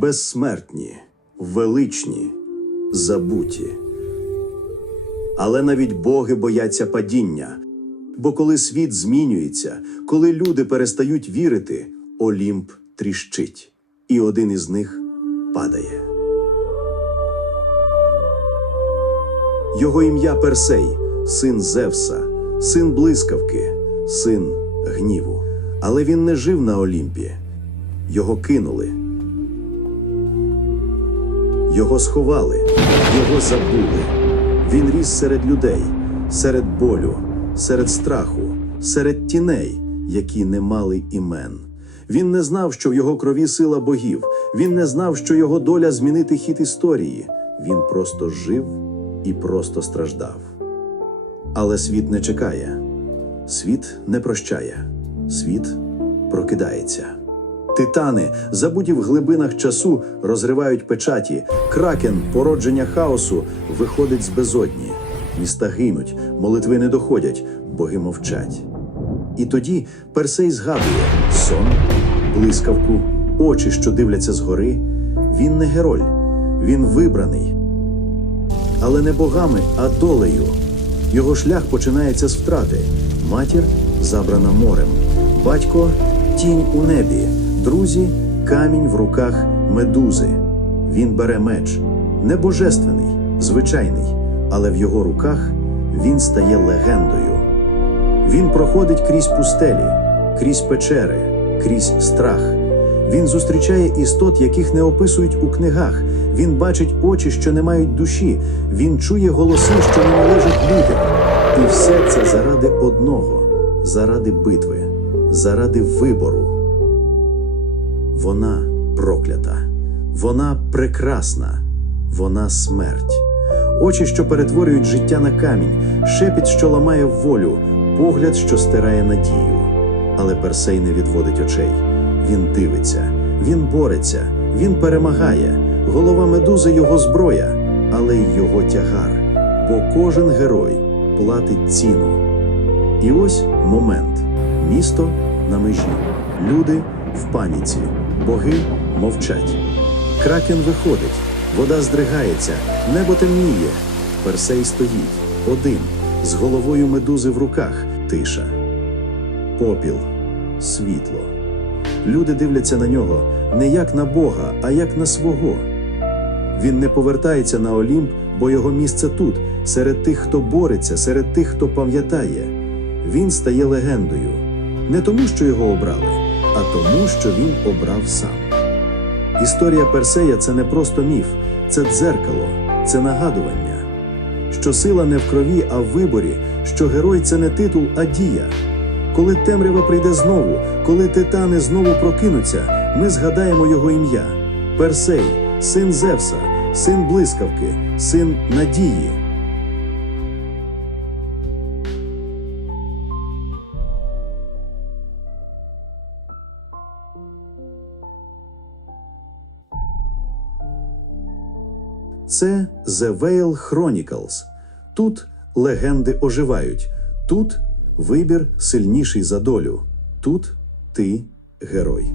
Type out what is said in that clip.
безсмертні, величні, забуті. Але навіть боги бояться падіння. Бо коли світ змінюється, коли люди перестають вірити, Олімп тріщить, і один із них падає. Його ім'я Персей, син Зевса, син блискавки, син гніву. Але він не жив на Олімпі. Його кинули. Його сховали, його забули. Він ріс серед людей, серед болю, серед страху, серед тіней, які не мали імен. Він не знав, що в його крові сила богів. Він не знав, що його доля змінити хід історії. Він просто жив і просто страждав. Але світ не чекає, світ не прощає, світ прокидається. Титани, забуті в глибинах часу, розривають печаті. Кракен, породження хаосу, виходить з безодні. Міста гинуть, молитви не доходять, боги мовчать. І тоді Персей згадує сон, блискавку, очі, що дивляться згори. Він не герой, він вибраний, але не богами, а долею. Його шлях починається з втрати. Матір забрана морем, батько тінь у небі, друзі камінь в руках медузи. Він бере меч, не божественний, звичайний, але в його руках він стає легендою. Він проходить крізь пустелі, крізь печери, крізь страх. Він зустрічає істот, яких не описують у книгах. Він бачить очі, що не мають душі. Він чує голоси, що не належать людям. І все це заради одного, заради битви, заради вибору. Вона проклята, вона прекрасна, вона смерть. Очі, що перетворюють життя на камінь, шепіт, що ламає волю, погляд, що стирає надію. Але Персей не відводить очей. Він дивиться, він бореться, він перемагає. Голова медузи його зброя, але й його тягар. Бо кожен герой платить ціну. І ось момент: місто на межі, люди в паніці, боги мовчать. Кракен виходить, вода здригається, небо темніє. Персей стоїть один, з головою медузи в руках, тиша. Попіл, світло. Люди дивляться на нього не як на Бога, а як на свого. Він не повертається на Олімп, бо його місце тут, серед тих, хто бореться, серед тих, хто пам'ятає. Він стає легендою не тому, що його обрали, а тому, що він обрав сам. Історія Персея це не просто міф, це дзеркало, це нагадування, що сила не в крові, а в виборі, що герой це не титул, а дія. Коли темрява прийде знову, коли титани знову прокинуться, ми згадаємо його ім'я Персей, син Зевса, син блискавки, син надії. Це The Vale Chronicles. Тут легенди оживають. Тут вибір сильніший за долю. Тут ти герой.